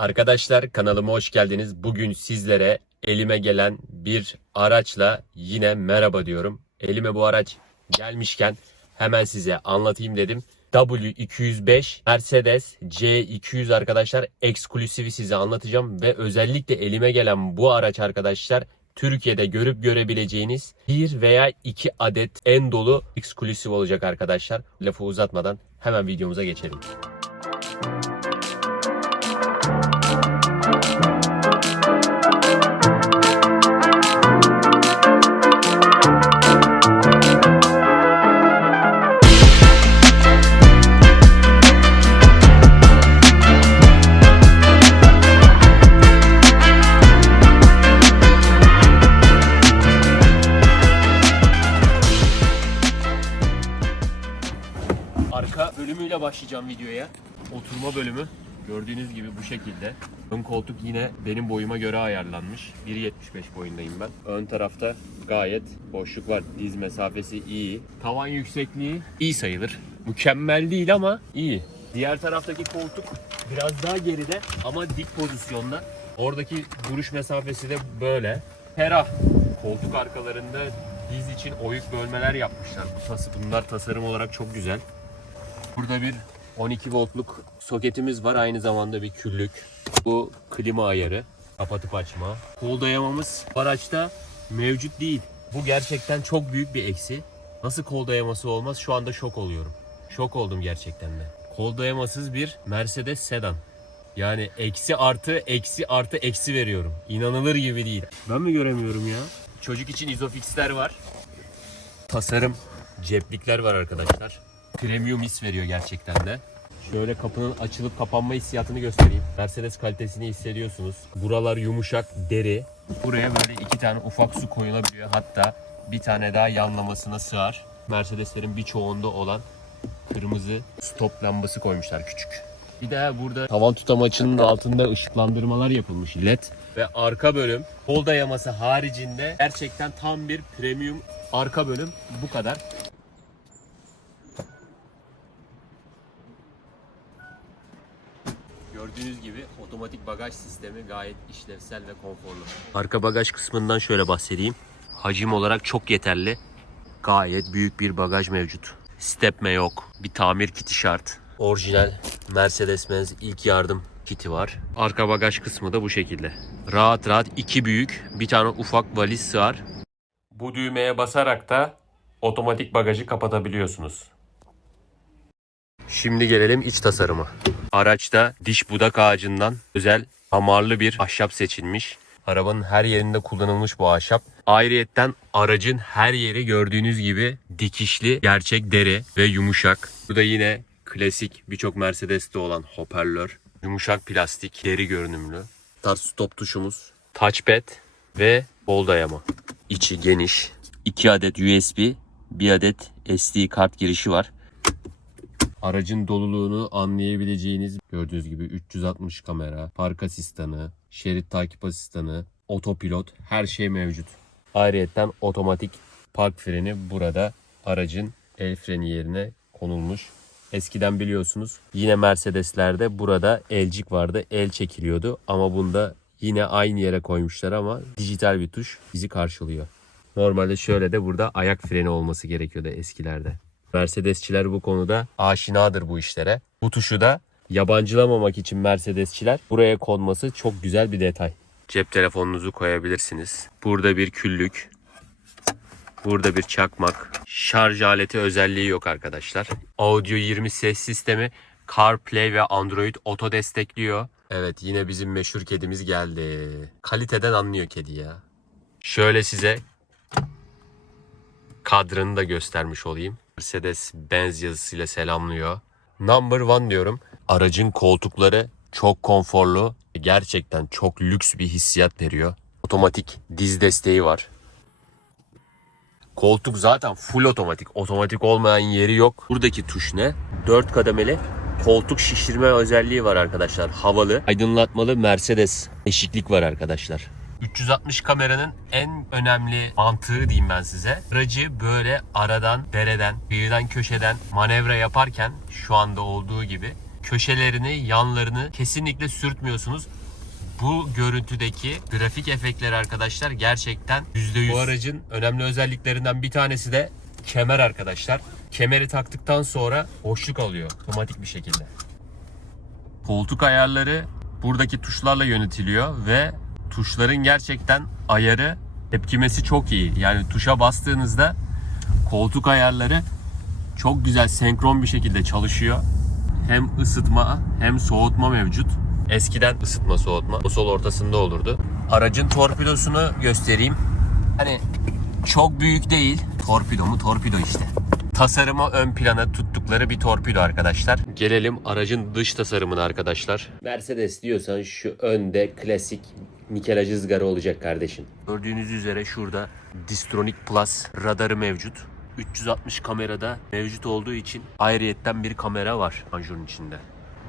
Arkadaşlar kanalıma hoş geldiniz. Bugün sizlere elime gelen bir araçla yine merhaba diyorum. Elime bu araç gelmişken hemen size anlatayım dedim. W205 Mercedes C200 arkadaşlar eksklusifi size anlatacağım ve özellikle elime gelen bu araç arkadaşlar Türkiye'de görüp görebileceğiniz bir veya iki adet en dolu eksklusif olacak arkadaşlar. Lafı uzatmadan hemen videomuza geçelim. Arka bölümüyle başlayacağım videoya. Oturma bölümü gördüğünüz gibi bu şekilde. Ön koltuk yine benim boyuma göre ayarlanmış. 1.75 boyundayım ben. Ön tarafta gayet boşluk var. Diz mesafesi iyi. Tavan yüksekliği iyi sayılır. Mükemmel değil ama iyi. Diğer taraftaki koltuk biraz daha geride ama dik pozisyonda. Oradaki duruş mesafesi de böyle. Ferah. Koltuk arkalarında diz için oyuk bölmeler yapmışlar. Bu tas bunlar tasarım olarak çok güzel. Burada bir 12 voltluk soketimiz var. Aynı zamanda bir küllük. Bu klima ayarı. Kapatıp açma. Kol dayamamız araçta mevcut değil. Bu gerçekten çok büyük bir eksi. Nasıl kol dayaması olmaz şu anda şok oluyorum. Şok oldum gerçekten de. Kol dayamasız bir Mercedes sedan. Yani eksi artı eksi artı eksi veriyorum. İnanılır gibi değil. Ben mi göremiyorum ya? Çocuk için izofixler var. Tasarım ceplikler var arkadaşlar. Premium his veriyor gerçekten de. Şöyle kapının açılıp kapanma hissiyatını göstereyim. Mercedes kalitesini hissediyorsunuz. Buralar yumuşak, deri. Buraya böyle iki tane ufak su koyulabiliyor. Hatta bir tane daha yanlamasına sığar. Mercedeslerin birçoğunda olan kırmızı stop lambası koymuşlar küçük. Bir de burada tavan tutamaçının altında ışıklandırmalar yapılmış led ve arka bölüm kol dayaması haricinde gerçekten tam bir premium arka bölüm bu kadar. Gördüğünüz gibi otomatik bagaj sistemi gayet işlevsel ve konforlu. Arka bagaj kısmından şöyle bahsedeyim. Hacim olarak çok yeterli. Gayet büyük bir bagaj mevcut. Stepme yok. Bir tamir kiti şart. Orijinal Mercedes-Benz ilk yardım kiti var. Arka bagaj kısmı da bu şekilde. Rahat rahat iki büyük, bir tane ufak valiz sığar. Bu düğmeye basarak da otomatik bagajı kapatabiliyorsunuz. Şimdi gelelim iç tasarıma. Araçta diş budak ağacından özel hamarlı bir ahşap seçilmiş. Arabanın her yerinde kullanılmış bu ahşap. Ayrıyetten aracın her yeri gördüğünüz gibi dikişli, gerçek deri ve yumuşak. Bu da yine klasik birçok Mercedes'te olan hoparlör. Yumuşak plastik, deri görünümlü. Start stop tuşumuz. Touchpad ve bol dayama. İçi geniş. 2 adet USB, 1 adet SD kart girişi var. Aracın doluluğunu anlayabileceğiniz gördüğünüz gibi 360 kamera, park asistanı, şerit takip asistanı, otopilot her şey mevcut. Ayrıyeten otomatik park freni burada aracın el freni yerine konulmuş. Eskiden biliyorsunuz yine Mercedes'lerde burada elcik vardı. El çekiliyordu ama bunda yine aynı yere koymuşlar ama dijital bir tuş bizi karşılıyor. Normalde şöyle de burada ayak freni olması gerekiyordu eskilerde. Mercedesçiler bu konuda aşinadır bu işlere. Bu tuşu da yabancılamamak için Mercedesçiler buraya konması çok güzel bir detay. Cep telefonunuzu koyabilirsiniz. Burada bir küllük. Burada bir çakmak. Şarj aleti özelliği yok arkadaşlar. Audio 20 ses sistemi CarPlay ve Android Auto destekliyor. Evet yine bizim meşhur kedimiz geldi. Kaliteden anlıyor kedi ya. Şöyle size kadrını da göstermiş olayım. Mercedes Benz yazısıyla selamlıyor. Number one diyorum. Aracın koltukları çok konforlu. Gerçekten çok lüks bir hissiyat veriyor. Otomatik diz desteği var. Koltuk zaten full otomatik. Otomatik olmayan yeri yok. Buradaki tuş ne? 4 kademeli koltuk şişirme özelliği var arkadaşlar. Havalı, aydınlatmalı Mercedes eşiklik var arkadaşlar. 360 kameranın en önemli mantığı diyeyim ben size. Aracı böyle aradan, dereden, kıyıdan, köşeden manevra yaparken şu anda olduğu gibi köşelerini, yanlarını kesinlikle sürtmüyorsunuz. Bu görüntüdeki grafik efektleri arkadaşlar gerçekten %100. Bu aracın önemli özelliklerinden bir tanesi de kemer arkadaşlar. Kemeri taktıktan sonra boşluk alıyor otomatik bir şekilde. Koltuk ayarları buradaki tuşlarla yönetiliyor ve tuşların gerçekten ayarı tepkimesi çok iyi. Yani tuşa bastığınızda koltuk ayarları çok güzel senkron bir şekilde çalışıyor. Hem ısıtma hem soğutma mevcut. Eskiden ısıtma soğutma o sol ortasında olurdu. Aracın torpidosunu göstereyim. Hani çok büyük değil. Torpido mu torpido işte. Tasarımı ön plana tuttukları bir torpido arkadaşlar. Gelelim aracın dış tasarımına arkadaşlar. Mercedes diyorsan şu önde klasik nikelaj ızgara olacak kardeşim. Gördüğünüz üzere şurada Distronic Plus radarı mevcut. 360 kamerada mevcut olduğu için ayrıyetten bir kamera var panjurun içinde.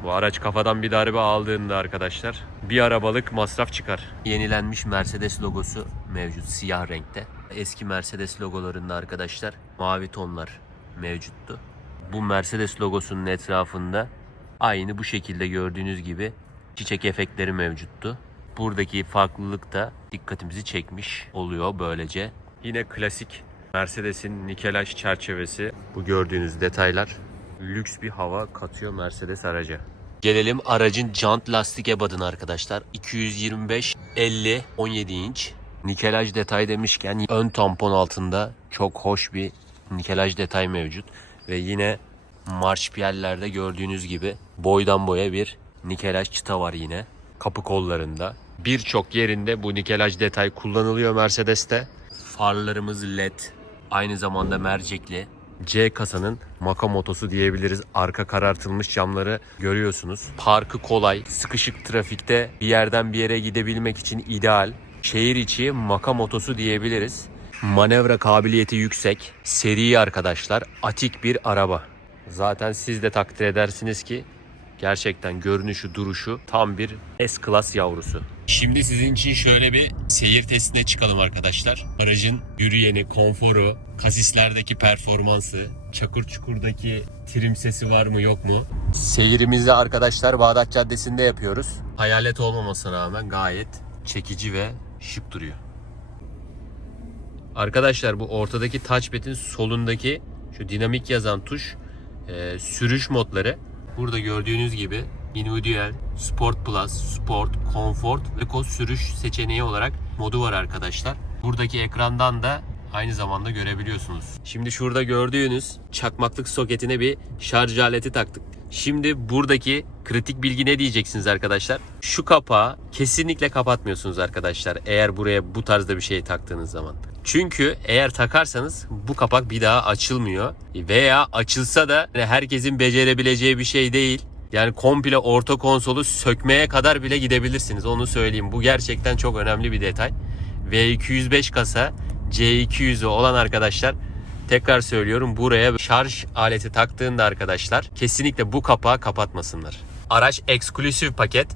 Bu araç kafadan bir darbe aldığında arkadaşlar bir arabalık masraf çıkar. Yenilenmiş Mercedes logosu mevcut siyah renkte. Eski Mercedes logolarında arkadaşlar mavi tonlar mevcuttu. Bu Mercedes logosunun etrafında aynı bu şekilde gördüğünüz gibi çiçek efektleri mevcuttu. Buradaki farklılık da dikkatimizi çekmiş oluyor böylece. Yine klasik Mercedes'in nikelaj çerçevesi. Bu gördüğünüz detaylar lüks bir hava katıyor Mercedes araca. Gelelim aracın jant lastik ebadına arkadaşlar. 225 50 17 inç. Nikelaj detay demişken ön tampon altında çok hoş bir nikelaj detay mevcut. Ve yine marşpiyellerde gördüğünüz gibi boydan boya bir nikelaj çıta var yine. Kapı kollarında. Birçok yerinde bu nikelaj detay kullanılıyor Mercedes'te. Farlarımız led. Aynı zamanda mercekli. C kasanın makamotosu diyebiliriz. Arka karartılmış camları görüyorsunuz. Parkı kolay. Sıkışık trafikte bir yerden bir yere gidebilmek için ideal. Şehir içi makamotosu diyebiliriz. Manevra kabiliyeti yüksek. Seri arkadaşlar. Atik bir araba. Zaten siz de takdir edersiniz ki Gerçekten görünüşü, duruşu tam bir S-Class yavrusu. Şimdi sizin için şöyle bir seyir testine çıkalım arkadaşlar. Aracın yürüyeni, konforu, kasislerdeki performansı, çakur çukurdaki trim sesi var mı yok mu? Seyrimizi arkadaşlar Bağdat Caddesi'nde yapıyoruz. Hayalet olmamasına rağmen gayet çekici ve şık duruyor. Arkadaşlar bu ortadaki touchpad'in solundaki şu dinamik yazan tuş e, sürüş modları. Burada gördüğünüz gibi individual, sport plus, sport, comfort ve Eco sürüş seçeneği olarak modu var arkadaşlar. Buradaki ekrandan da aynı zamanda görebiliyorsunuz. Şimdi şurada gördüğünüz çakmaklık soketine bir şarj aleti taktık. Şimdi buradaki kritik bilgi ne diyeceksiniz arkadaşlar? Şu kapağı kesinlikle kapatmıyorsunuz arkadaşlar. Eğer buraya bu tarzda bir şey taktığınız zaman. Çünkü eğer takarsanız bu kapak bir daha açılmıyor. Veya açılsa da herkesin becerebileceği bir şey değil. Yani komple orta konsolu sökmeye kadar bile gidebilirsiniz. Onu söyleyeyim. Bu gerçekten çok önemli bir detay. V205 kasa C200'ü olan arkadaşlar tekrar söylüyorum buraya şarj aleti taktığında arkadaşlar kesinlikle bu kapağı kapatmasınlar. Araç eksklusif paket.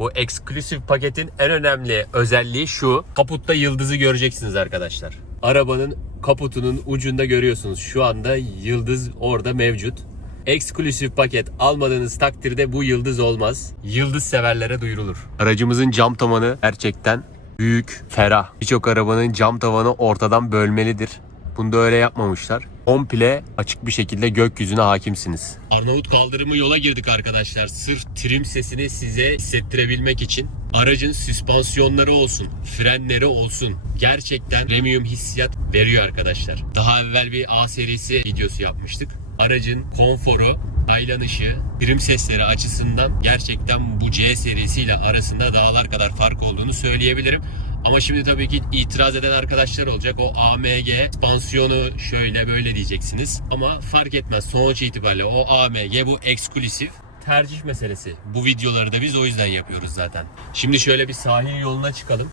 Bu eksklusif paketin en önemli özelliği şu. Kaputta yıldızı göreceksiniz arkadaşlar. Arabanın kaputunun ucunda görüyorsunuz. Şu anda yıldız orada mevcut. Eksklusif paket almadığınız takdirde bu yıldız olmaz. Yıldız severlere duyurulur. Aracımızın cam tavanı gerçekten büyük, ferah. Birçok arabanın cam tavanı ortadan bölmelidir. Bunda öyle yapmamışlar. Komple açık bir şekilde gökyüzüne hakimsiniz. Arnavut kaldırımı yola girdik arkadaşlar. Sırf trim sesini size hissettirebilmek için. Aracın süspansiyonları olsun, frenleri olsun. Gerçekten premium hissiyat veriyor arkadaşlar. Daha evvel bir A serisi videosu yapmıştık. Aracın konforu, aylanışı, trim sesleri açısından gerçekten bu C serisiyle arasında dağlar kadar fark olduğunu söyleyebilirim. Ama şimdi tabii ki itiraz eden arkadaşlar olacak. O AMG spansiyonu şöyle böyle diyeceksiniz. Ama fark etmez. Sonuç itibariyle o AMG bu eksklusif tercih meselesi. Bu videoları da biz o yüzden yapıyoruz zaten. Şimdi şöyle bir sahil yoluna çıkalım.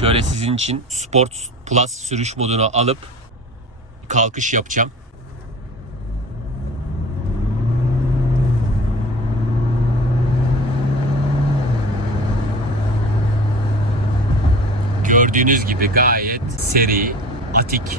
Şöyle sizin için Sport Plus sürüş modunu alıp kalkış yapacağım. Gördüğünüz gibi gayet seri, atik.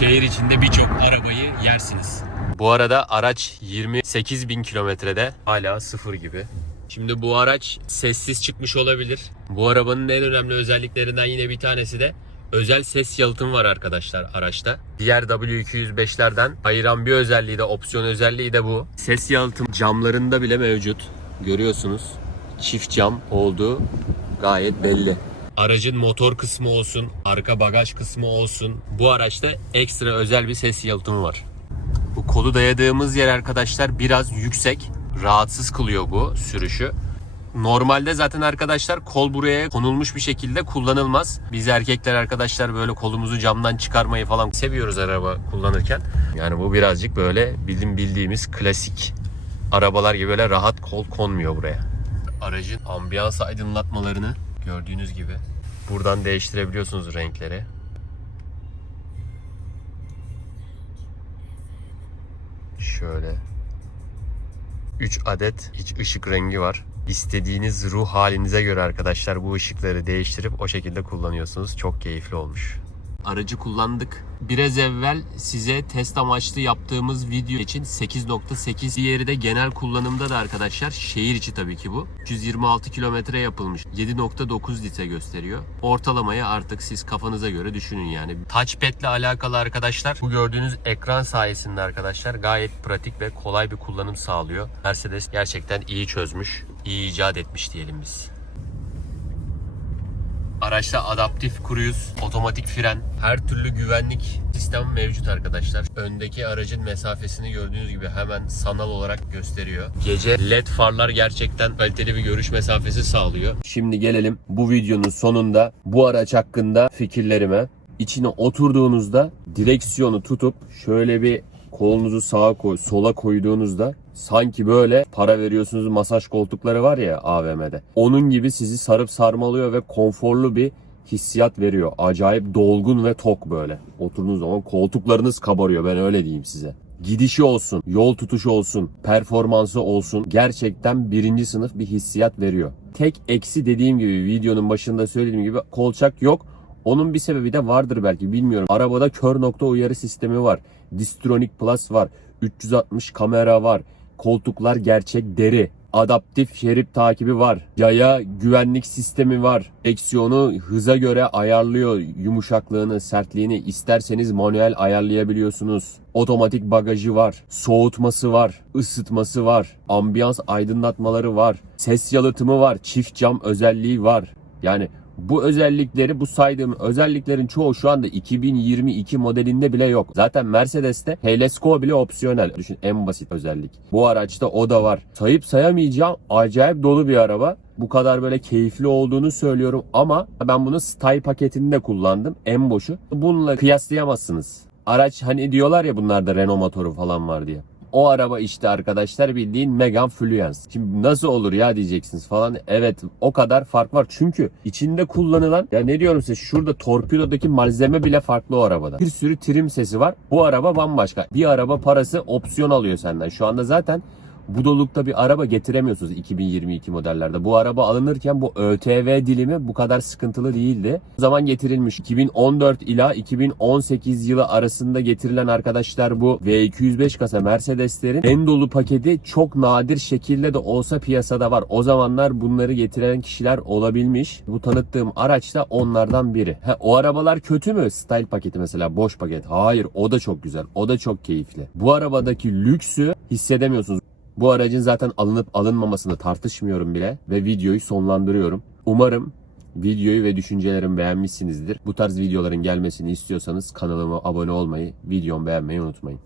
Şehir içinde birçok arabayı yersiniz. Bu arada araç 28 bin kilometrede hala sıfır gibi. Şimdi bu araç sessiz çıkmış olabilir. Bu arabanın en önemli özelliklerinden yine bir tanesi de özel ses yalıtımı var arkadaşlar araçta. Diğer W205'lerden ayıran bir özelliği de opsiyon özelliği de bu. Ses yalıtım camlarında bile mevcut. Görüyorsunuz. Çift cam olduğu gayet belli. Aracın motor kısmı olsun, arka bagaj kısmı olsun. Bu araçta ekstra özel bir ses yalıtımı var. Bu kolu dayadığımız yer arkadaşlar biraz yüksek. Rahatsız kılıyor bu sürüşü. Normalde zaten arkadaşlar kol buraya konulmuş bir şekilde kullanılmaz. Biz erkekler arkadaşlar böyle kolumuzu camdan çıkarmayı falan seviyoruz araba kullanırken. Yani bu birazcık böyle bizim bildiğimiz klasik arabalar gibi böyle rahat kol konmuyor buraya. Aracın ambiyans aydınlatmalarını gördüğünüz gibi buradan değiştirebiliyorsunuz renkleri. Şöyle 3 adet hiç ışık rengi var. İstediğiniz ruh halinize göre arkadaşlar bu ışıkları değiştirip o şekilde kullanıyorsunuz. Çok keyifli olmuş. Aracı kullandık. Biraz evvel size test amaçlı yaptığımız video için 8.8 diğeri de genel kullanımda da arkadaşlar şehir içi tabii ki bu. 126 kilometre yapılmış. 7.9 litre gösteriyor. Ortalamayı artık siz kafanıza göre düşünün yani. Touchpad ile alakalı arkadaşlar bu gördüğünüz ekran sayesinde arkadaşlar gayet pratik ve kolay bir kullanım sağlıyor. Mercedes gerçekten iyi çözmüş, iyi icat etmiş diyelim biz. Araçta adaptif cruise, otomatik fren, her türlü güvenlik sistemi mevcut arkadaşlar. Öndeki aracın mesafesini gördüğünüz gibi hemen sanal olarak gösteriyor. Gece led farlar gerçekten kaliteli bir görüş mesafesi sağlıyor. Şimdi gelelim bu videonun sonunda bu araç hakkında fikirlerime. İçine oturduğunuzda direksiyonu tutup şöyle bir kolunuzu sağa koy, sola koyduğunuzda sanki böyle para veriyorsunuz masaj koltukları var ya AVM'de. Onun gibi sizi sarıp sarmalıyor ve konforlu bir hissiyat veriyor. Acayip dolgun ve tok böyle. Oturduğunuz zaman koltuklarınız kabarıyor ben öyle diyeyim size. Gidişi olsun, yol tutuşu olsun, performansı olsun gerçekten birinci sınıf bir hissiyat veriyor. Tek eksi dediğim gibi videonun başında söylediğim gibi kolçak yok. Onun bir sebebi de vardır belki bilmiyorum. Arabada kör nokta uyarı sistemi var. Distronic Plus var. 360 kamera var. Koltuklar gerçek deri. Adaptif şerit takibi var. Yaya güvenlik sistemi var. Eksiyonu hıza göre ayarlıyor. Yumuşaklığını, sertliğini isterseniz manuel ayarlayabiliyorsunuz. Otomatik bagajı var. Soğutması var. ısıtması var. Ambiyans aydınlatmaları var. Ses yalıtımı var. Çift cam özelliği var. Yani bu özellikleri bu saydığım özelliklerin çoğu şu anda 2022 modelinde bile yok. Zaten Mercedes'te Telesco bile opsiyonel. Düşün en basit özellik. Bu araçta o da var. Sayıp sayamayacağım acayip dolu bir araba. Bu kadar böyle keyifli olduğunu söylüyorum ama ben bunu Style paketinde kullandım. En boşu. Bununla kıyaslayamazsınız. Araç hani diyorlar ya bunlarda Renault motoru falan var diye. O araba işte arkadaşlar bildiğin Megane Fluence. Şimdi nasıl olur ya diyeceksiniz falan. Evet o kadar fark var. Çünkü içinde kullanılan ya ne diyorum size şurada torpidodaki malzeme bile farklı o arabada. Bir sürü trim sesi var. Bu araba bambaşka. Bir araba parası opsiyon alıyor senden. Şu anda zaten bu dolulukta bir araba getiremiyorsunuz 2022 modellerde. Bu araba alınırken bu ÖTV dilimi bu kadar sıkıntılı değildi. O zaman getirilmiş 2014 ila 2018 yılı arasında getirilen arkadaşlar bu V205 kasa Mercedeslerin en dolu paketi çok nadir şekilde de olsa piyasada var. O zamanlar bunları getiren kişiler olabilmiş. Bu tanıttığım araç da onlardan biri. Ha, o arabalar kötü mü? Style paketi mesela boş paket. Hayır o da çok güzel. O da çok keyifli. Bu arabadaki lüksü hissedemiyorsunuz. Bu aracın zaten alınıp alınmamasını tartışmıyorum bile ve videoyu sonlandırıyorum. Umarım videoyu ve düşüncelerimi beğenmişsinizdir. Bu tarz videoların gelmesini istiyorsanız kanalıma abone olmayı, videomu beğenmeyi unutmayın.